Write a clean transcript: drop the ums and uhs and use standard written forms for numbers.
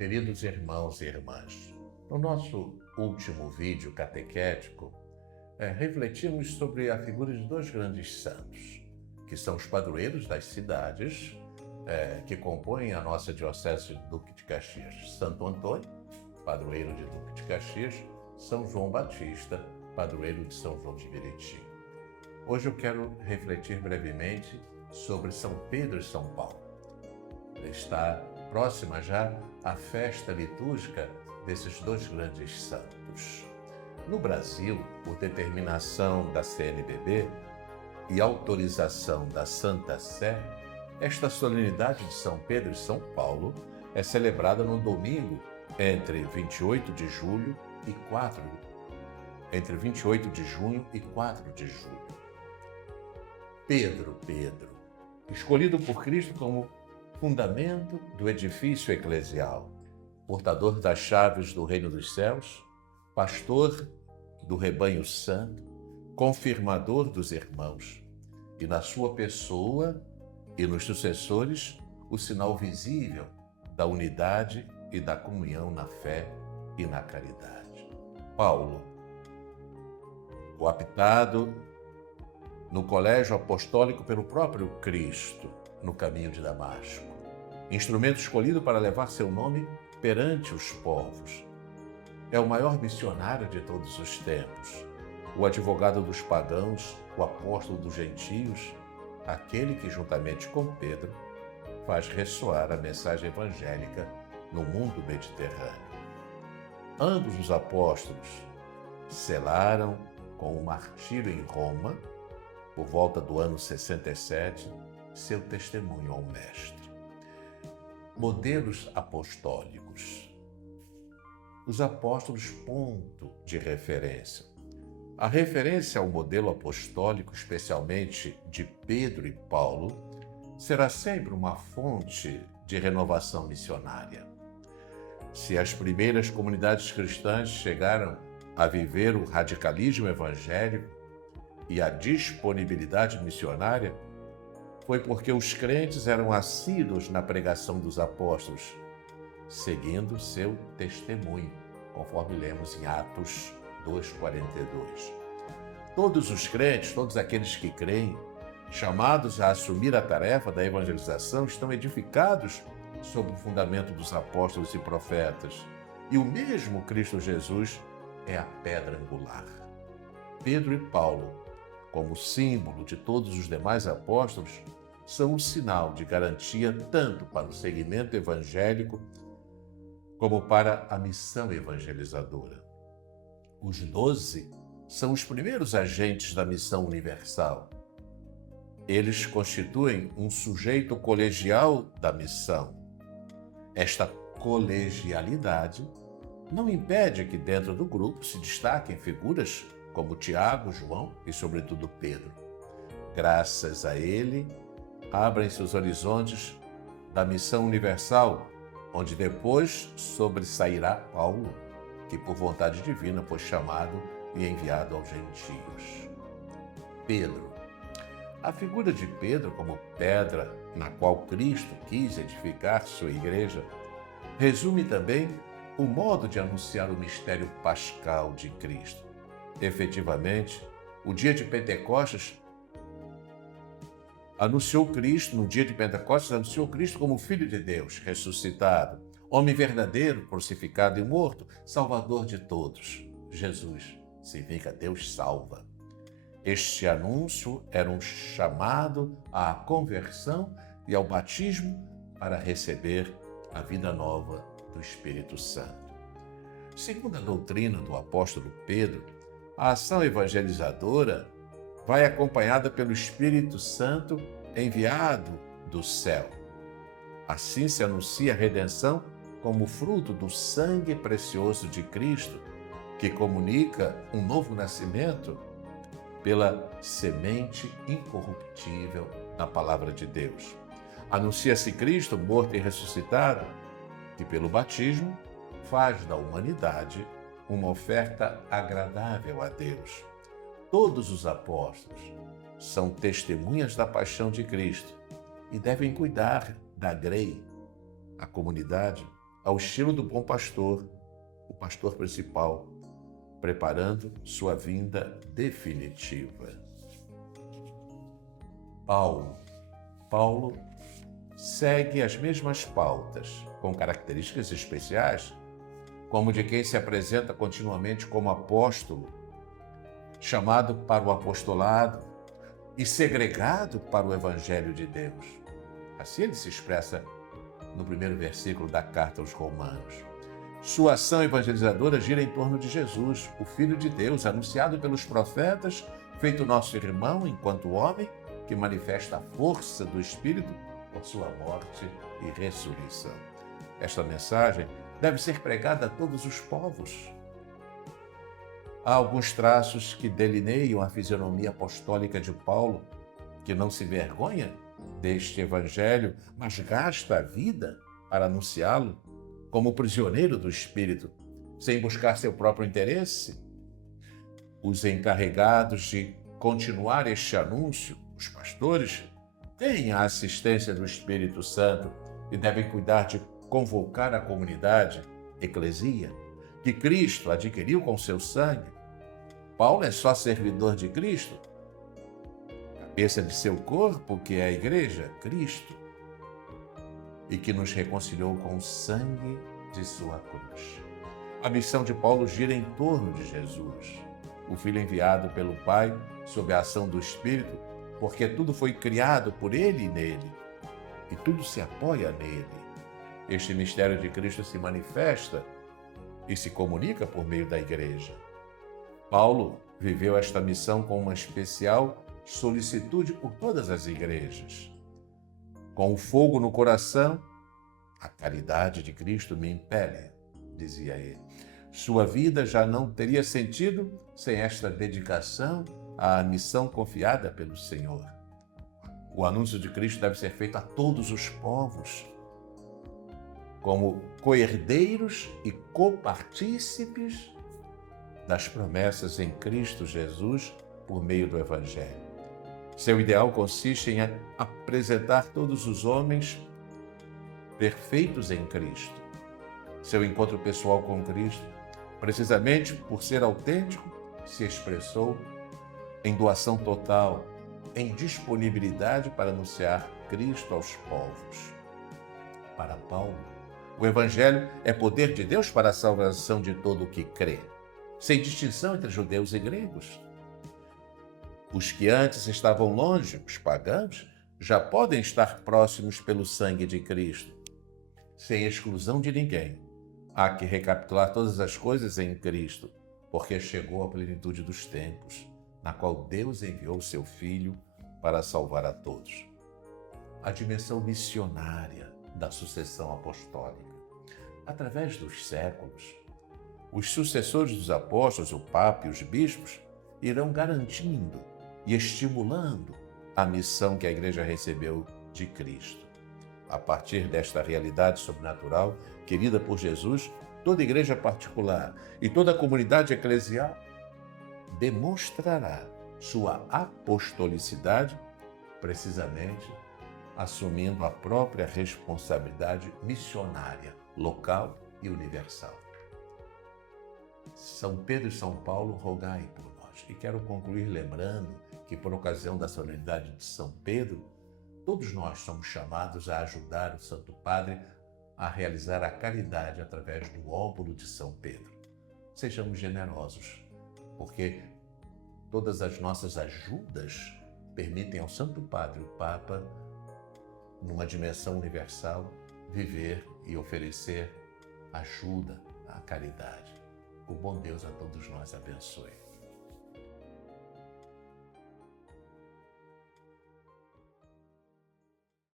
Queridos irmãos e irmãs, no nosso último vídeo catequético, refletimos sobre a figura de dois grandes santos, que são os padroeiros das cidades que compõem a nossa Diocese de Duque de Caxias. Santo Antônio, padroeiro de Duque de Caxias, São João Batista, padroeiro de São João de Meriti. Hoje eu quero refletir brevemente sobre São Pedro e São Paulo. Está próxima já a festa litúrgica desses dois grandes santos. No Brasil, por determinação da CNBB e autorização da Santa Sé, esta solenidade de São Pedro e São Paulo é celebrada no domingo entre 28 de julho e 4 entre 28 de junho e 4 de julho. Pedro, escolhido por Cristo como fundamento do edifício eclesial, portador das chaves do reino dos céus, pastor do rebanho santo, confirmador dos irmãos, e na sua pessoa e nos sucessores o sinal visível da unidade e da comunhão na fé e na caridade. Paulo, cooptado no colégio apostólico pelo próprio Cristo, no caminho de Damasco, instrumento escolhido para levar seu nome perante os povos. É o maior missionário de todos os tempos, o advogado dos pagãos, o apóstolo dos gentios, aquele que, juntamente com Pedro, faz ressoar a mensagem evangélica no mundo mediterrâneo. Ambos os apóstolos selaram com o martírio em Roma, por volta do ano 67, seu testemunho ao Mestre. Modelos apostólicos. Os apóstolos, ponto de referência. A referência ao modelo apostólico, especialmente de Pedro e Paulo, será sempre uma fonte de renovação missionária. Se as primeiras comunidades cristãs chegaram a viver o radicalismo evangélico e a disponibilidade missionária, foi porque os crentes eram assíduos na pregação dos apóstolos, seguindo seu testemunho, conforme lemos em Atos 2:42. Todos os crentes, todos aqueles que creem, chamados a assumir a tarefa da evangelização, estão edificados sobre o fundamento dos apóstolos e profetas, e o mesmo Cristo Jesus é a pedra angular. Pedro e Paulo, como símbolo de todos os demais apóstolos, são um sinal de garantia tanto para o segmento evangélico como para a missão evangelizadora. Os 12 são os primeiros agentes da missão universal. Eles constituem um sujeito colegial da missão. Esta colegialidade não impede que dentro do grupo se destaquem figuras como Tiago, João e, sobretudo, Pedro. Graças a ele, abrem-se os horizontes da missão universal, onde depois sobressairá Paulo, que por vontade divina foi chamado e enviado aos gentios. Pedro. A figura de Pedro como pedra na qual Cristo quis edificar sua igreja resume também o modo de anunciar o mistério pascal de Cristo. Efetivamente, o dia de Pentecostes anunciou Cristo como Filho de Deus, ressuscitado, homem verdadeiro, crucificado e morto, Salvador de todos. Jesus significa Deus salva. Este anúncio era um chamado à conversão e ao batismo para receber a vida nova do Espírito Santo. Segundo a doutrina do apóstolo Pedro, a ação evangelizadora vai acompanhada pelo Espírito Santo enviado do céu. Assim se anuncia a redenção como fruto do sangue precioso de Cristo, que comunica um novo nascimento pela semente incorruptível na palavra de Deus. Anuncia-se Cristo morto e ressuscitado, que pelo batismo faz da humanidade uma oferta agradável a Deus. Todos os apóstolos são testemunhas da paixão de Cristo e devem cuidar da grei, a comunidade, ao estilo do bom pastor, o pastor principal, preparando sua vinda definitiva. Paulo segue as mesmas pautas, com características especiais, como de quem se apresenta continuamente como apóstolo, chamado para o apostolado e segregado para o Evangelho de Deus. Assim ele se expressa no primeiro versículo da carta aos Romanos. Sua ação evangelizadora gira em torno de Jesus, o Filho de Deus, anunciado pelos profetas, feito nosso irmão enquanto homem, que manifesta a força do Espírito por sua morte e ressurreição. Esta mensagem deve ser pregada a todos os povos. Há alguns traços que delineiam a fisionomia apostólica de Paulo, que não se vergonha deste evangelho, mas gasta a vida para anunciá-lo como prisioneiro do Espírito, sem buscar seu próprio interesse. Os encarregados de continuar este anúncio, os pastores, têm a assistência do Espírito Santo e devem cuidar de convocar a comunidade, eclesia, que Cristo adquiriu com seu sangue. Paulo é só servidor de Cristo, cabeça de seu corpo, que é a igreja, Cristo, e que nos reconciliou com o sangue de sua cruz. A missão de Paulo gira em torno de Jesus, o Filho enviado pelo Pai sob a ação do Espírito, porque tudo foi criado por Ele e nele, e tudo se apoia nele. Este mistério de Cristo se manifesta e se comunica por meio da igreja. Paulo viveu esta missão com uma especial solicitude por todas as igrejas. Com o fogo no coração, a caridade de Cristo me impele, dizia ele. Sua vida já não teria sentido sem esta dedicação à missão confiada pelo Senhor. O anúncio de Cristo deve ser feito a todos os povos, como coherdeiros e copartícipes das promessas em Cristo Jesus por meio do Evangelho. Seu ideal consiste em apresentar todos os homens perfeitos em Cristo. Seu encontro pessoal com Cristo, precisamente por ser autêntico, se expressou em doação total, em disponibilidade para anunciar Cristo aos povos. Para Paulo, o Evangelho é poder de Deus para a salvação de todo o que crê, sem distinção entre judeus e gregos. Os que antes estavam longe, os pagãos, já podem estar próximos pelo sangue de Cristo, sem exclusão de ninguém. Há que recapitular todas as coisas em Cristo, porque chegou a plenitude dos tempos, na qual Deus enviou seu Filho para salvar a todos. A dimensão missionária da sucessão apostólica. Através dos séculos, os sucessores dos apóstolos, o Papa e os bispos, irão garantindo e estimulando a missão que a Igreja recebeu de Cristo. A partir desta realidade sobrenatural, querida por Jesus, toda igreja particular e toda a comunidade eclesial demonstrará sua apostolicidade, precisamente assumindo a própria responsabilidade missionária, local e universal. São Pedro e São Paulo, rogai por nós. E quero concluir lembrando que, por ocasião da solenidade de São Pedro, todos nós somos chamados a ajudar o Santo Padre a realizar a caridade através do óbolo de São Pedro. Sejamos generosos, porque todas as nossas ajudas permitem ao Santo Padre, o Papa, numa dimensão universal, viver e oferecer ajuda à caridade. O bom Deus a todos nós abençoe.